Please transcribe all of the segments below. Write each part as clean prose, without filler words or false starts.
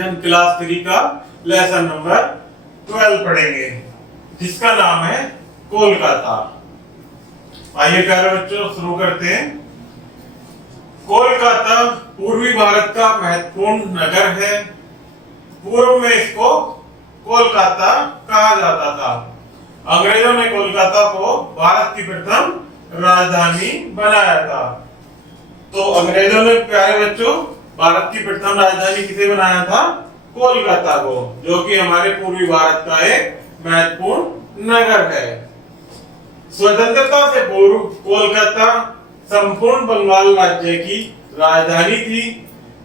हम क्लास 3 का lesson number 12 पढ़ेंगे, जिसका नाम है कोलकाता। आइए प्यारे बच्चों शुरू करते हैं। कोलकाता पूर्वी भारत का महत्वपूर्ण नगर है। पूर्व में इसको कोलकाता कहा जाता था। अंग्रेजों ने कोलकाता को भारत की प्रथम राजधानी बनाया था। तो अंग्रेजों ने प्यारे बच्चों भारत की प्रथम राजधानी किसे बनाया था? कोलकाता को, जो कि हमारे पूर्वी भारत का एक महत्वपूर्ण नगर है। स्वतंत्रता से पूर्व कोलकाता संपूर्ण बंगाल राज्य की राजधानी थी,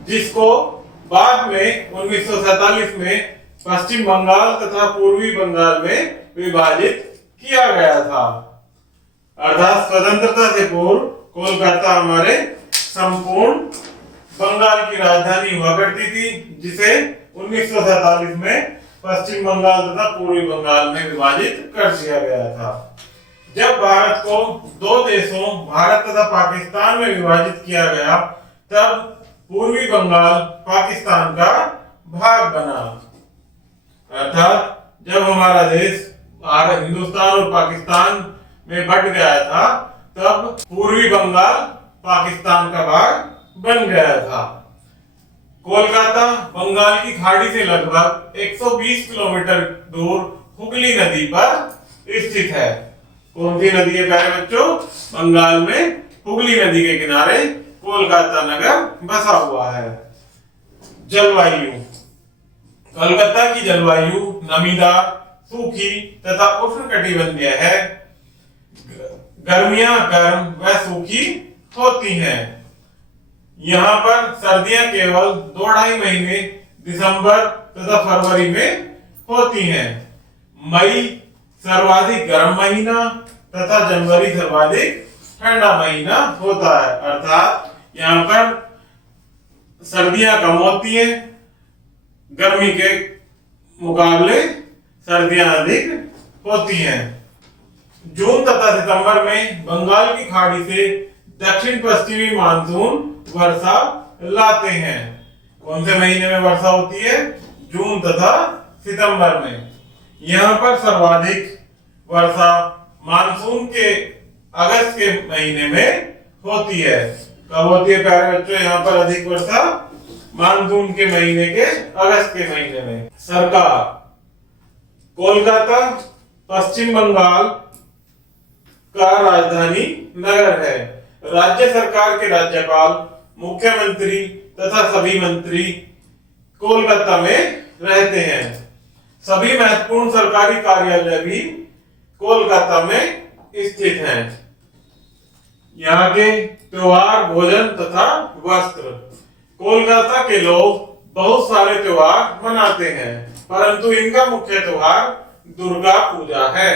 जिसको बाद में 1947 में पश्चिम बंगाल तथा पूर्वी बंगाल में विभाजित किया गया था। अर्थात स्वतंत्रता से पूर्व कोलकाता हमारे संपूर्ण बंगाल की राजधानी हुआ करती थी, जिसे 1947 में पश्चिम बंगाल तथा पूर्वी बंगाल में विभाजित कर दिया गया था। जब भारत को दो देशों भारत तथा पाकिस्तान में विभाजित किया गया, तब पूर्वी बंगाल पाकिस्तान का भाग बना। अर्थात जब हमारा देश हिंदुस्तान और पाकिस्तान में बट गया था, तब पूर्वी बंगाल पाकिस्तान का भाग बन गया था। कोलकाता बंगाल की खाड़ी से लगभग 120 किलोमीटर दूर हुगली नदी पर स्थित है। कौन सी नदी है प्यारे बच्चों? बंगाल में हुगली नदी के किनारे कोलकाता नगर बसा हुआ है। जलवायु। कोलकाता की जलवायु नमीदार, सूखी तथा उष्णकटिबंधीय है। गर्मियां गर्म व सूखी होती हैं। यहाँ पर सर्दियां केवल 2-2.5 महीने दिसंबर तथा फरवरी में होती हैं। मई सर्वाधिक गर्म महीना तथा जनवरी सर्वाधिक ठंडा महीना होता है। अर्थात यहाँ पर सर्दियां कम होती हैं, गर्मी के मुकाबले सर्दियां अधिक होती हैं। जून तथा सितंबर में बंगाल की खाड़ी से दक्षिण पश्चिमी मानसून वर्षा लाते हैं। कौन से महीने में वर्षा होती है? जून तथा सितंबर में। यहाँ पर सर्वाधिक वर्षा मानसून के अगस्त के महीने में होती है। कब होती है प्यारे बच्चों यहाँ पर अधिक वर्षा? मानसून के महीने के अगस्त के महीने में। सरकार। कोलकाता पश्चिम बंगाल का राजधानी नगर है। राज्य सरकार के राज्यपाल, मुख्यमंत्री तथा सभी मंत्री कोलकाता में रहते हैं। सभी महत्वपूर्ण सरकारी कार्यालय भी कोलकाता में स्थित हैं। यहाँ के त्योहार, भोजन तथा वस्त्र। कोलकाता के लोग बहुत सारे त्योहार मनाते हैं, परंतु इनका मुख्य त्योहार दुर्गा पूजा है।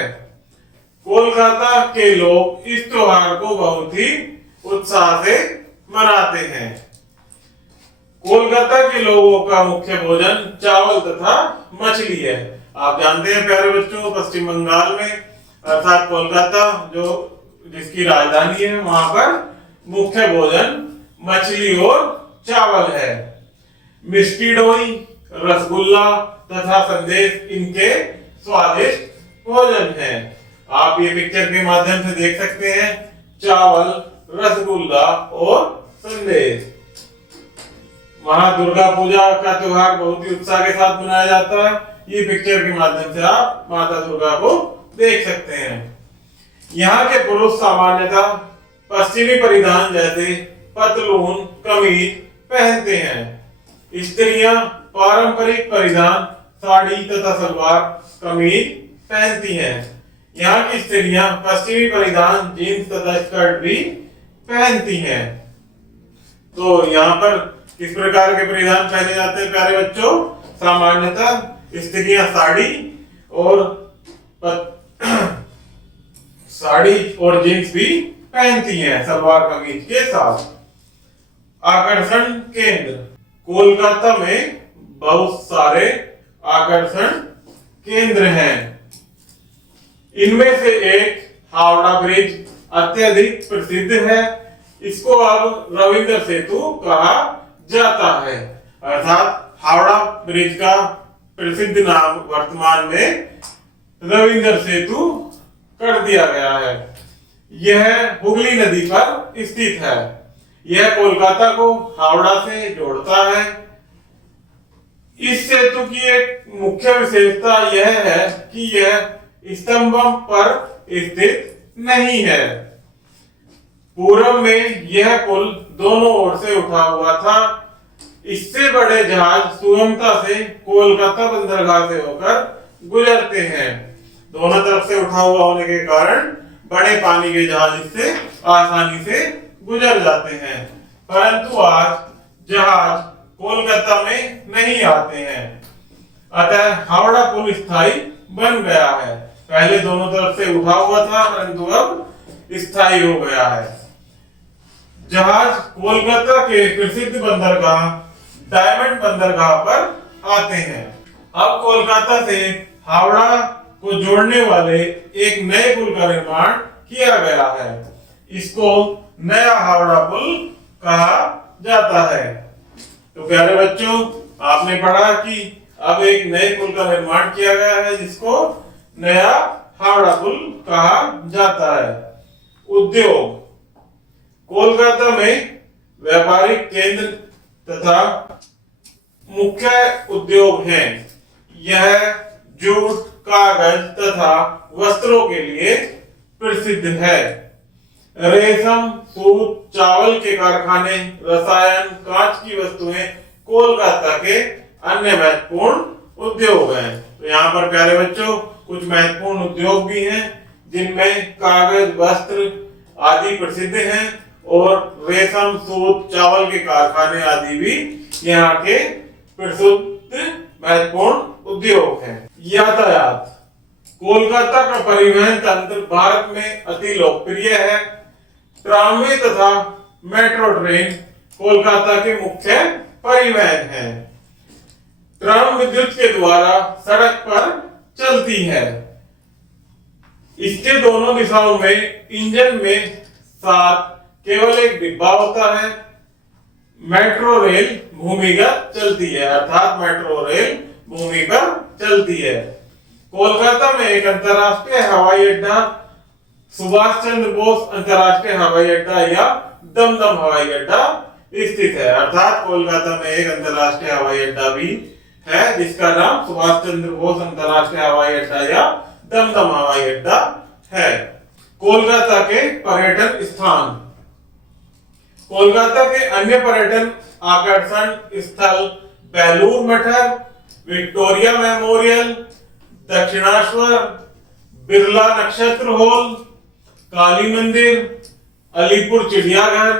कोलकाता के लोग इस त्योहार को बहुत ही उत्साह से मनाते हैं। कोलकाता के लोगों का मुख्य भोजन चावल तथा मछली है। आप जानते हैं प्यारे बच्चों, पश्चिम बंगाल में अर्थात कोलकाता जो जिसकी राजधानी है, वहां पर मुख्य भोजन मछली और चावल है। मिष्टी दोई, रसगुल्ला तथा संदेश इनके स्वादिष्ट भोजन है। आप ये पिक्चर के माध्यम से देख सकते हैं, चावल, रसगुल्ला और संदेश। वहां दुर्गा पूजा का त्योहार बहुत ही उत्साह के साथ मनाया जाता है। ये पिक्चर के माध्यम से आप माता दुर्गा को देख सकते हैं। यहाँ के पुरुष सामान्यतः पश्चिमी परिधान जैसे पतलून, कमीज पहनते हैं। स्त्रियां पारंपरिक परिधान साड़ी तथा सलवार कमीज पहनती हैं। यहाँ की स्त्रियां पश्चिमी परिधान जींस तथा स्कर्ट भी पहनती हैं। तो यहाँ पर किस प्रकार के परिधान पहने जाते हैं प्यारे बच्चों? सामान्यतः स्त्रियां साड़ी और जींस भी पहनती हैं सलवार कमीज के साथ। आकर्षण केंद्र। कोलकाता में बहुत सारे आकर्षण केंद्र हैं। इनमें से एक हावड़ा ब्रिज अत्यधिक प्रसिद्ध है। इसको अब रविंद्र सेतु कहा जाता है। अर्थात हावड़ा ब्रिज का प्रसिद्ध नाम वर्तमान में रविंद्र सेतु कर दिया गया है। यह हुगली नदी पर स्थित है। यह कोलकाता को हावड़ा से जोड़ता है। इस सेतु की एक मुख्य विशेषता यह है कि यह स्तंभों पर स्थित नहीं है। पूर्व में यह पुल दोनों ओर से उठा हुआ था। इससे बड़े जहाज सुगमता से कोलकाता बंदरगाह से होकर गुजरते हैं। दोनों तरफ से उठा हुआ होने के कारण बड़े पानी के जहाज इससे आसानी से गुजर जाते हैं। परंतु आज जहाज कोलकाता में नहीं आते हैं, अतः हावड़ा पुल स्थायी बन गया है। पहले दोनों तरफ से उठा हुआ था, परंतु अब स्थायी हो गया है। जहाज कोलकाता के प्रसिद्ध बंदरगाह डायमंड बंदरगाह पर आते हैं। अब कोलकाता से हावड़ा को जोड़ने वाले एक नए पुल का निर्माण किया गया है। इसको नया हावड़ा पुल कहा जाता है। तो प्यारे बच्चों, आपने पढ़ा कि अब एक नए पुल का निर्माण किया गया है जिसको नया हावड़ा पुल कहा जाता है। उद्योग, कोलकाता में व्यापारिक केंद्र तथा मुख्य उद्योग हैं। यह जूट, कागज तथा वस्त्रों के लिए प्रसिद्ध है। रेशम, सूत, चावल के कारखाने, रसायन, कांच की वस्तुएं कोलकाता के अन्य महत्वपूर्ण उद्योग हैं। तो यहाँ पर प्यारे बच्चों कुछ महत्वपूर्ण उद्योग भी हैं जिनमें कागज, वस्त्र आदि प्रसिद्ध हैं और रेशम, सूत, चावल के कारखाने आदि भी यहाँ के प्रसिद्ध महत्वपूर्ण उद्योग हैं। यातायात, कोलकाता का परिवहन तंत्र भारत में अति लोकप्रिय है। ट्रामवे तथा मेट्रो ट्रेन कोलकाता के मुख्य परिवहन हैं। ट्राम विद्युत के द्वारा सड़क पर चलती है। इसके दोनों दिशाओं में इंजन में साथ केवल एक डिब्बा होता है। मेट्रो रेल भूमिगत चलती है, अर्थात मेट्रो रेल भूमि पर चलती है। कोलकाता में एक अंतर्राष्ट्रीय हवाई अड्डा, सुभाष चंद्र बोस अंतर्राष्ट्रीय हवाई अड्डा या दमदम हवाई अड्डा स्थित है। अर्थात कोलकाता में एक अंतर्राष्ट्रीय हवाई अड्डा भी है जिसका नाम सुभाष चंद्र बोस अंतर्राष्ट्रीय हवाई अड्डा या दमदम हवाई अड्डा है। कोलकाता के पर्यटन स्थान, कोलकाता के अन्य पर्यटन आकर्षण स्थल बेलूर मठ, विक्टोरिया मेमोरियल, दक्षिणेश्वर, बिरला नक्षत्र हॉल, काली मंदिर, अलीपुर चिड़ियाघर,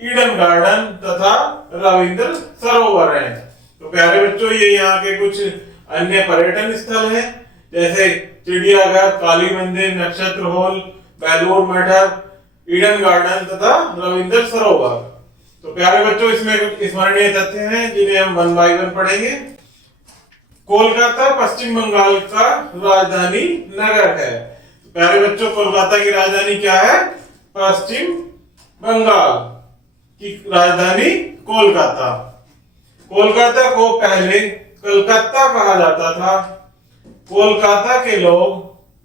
ईडन गार्डन तथा रविंद्र सरोवर हैं। तो प्यारे बच्चों, ये यहाँ के कुछ अन्य पर्यटन स्थल हैं जैसे चिड़ियाघर, काली मंदिर, नक्षत्र hall, Belur Math, Eden garden तथा रविंद्र सरोवर। तो प्यारे बच्चों, इसमें कुछ स्मरणीय तथ्य हैं जिन्हें हम 1 बाय 1 पढ़ेंगे। कोलकाता पश्चिम बंगाल का राजधानी नगर है। प्यारे बच्चों, कोलकाता की राजधानी क्या है? पश्चिम बंगाल की राजधानी कोलकाता। कोलकाता को पहले कलकत्ता कहा जाता था। कोलकाता के लोग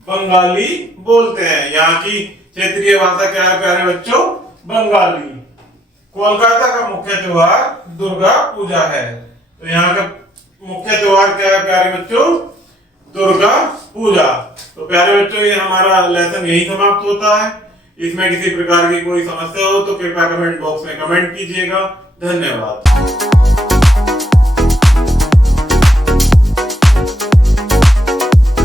बंगाली बोलते हैं। यहाँ की क्षेत्रीय भाषा क्या है प्यारे बच्चों? बंगाली। कोलकाता का मुख्य त्योहार दुर्गा पूजा है। तो यहाँ का मुख्य त्योहार क्या है प्यारे बच्चों? दुर्गा पूजा। तो प्यारे बच्चों, ये हमारा लेसन यही समाप्त होता है। इसमें किसी प्रकार की कोई समस्या हो तो कृपया कमेंट बॉक्स में कमेंट कीजिएगा। धन्यवाद।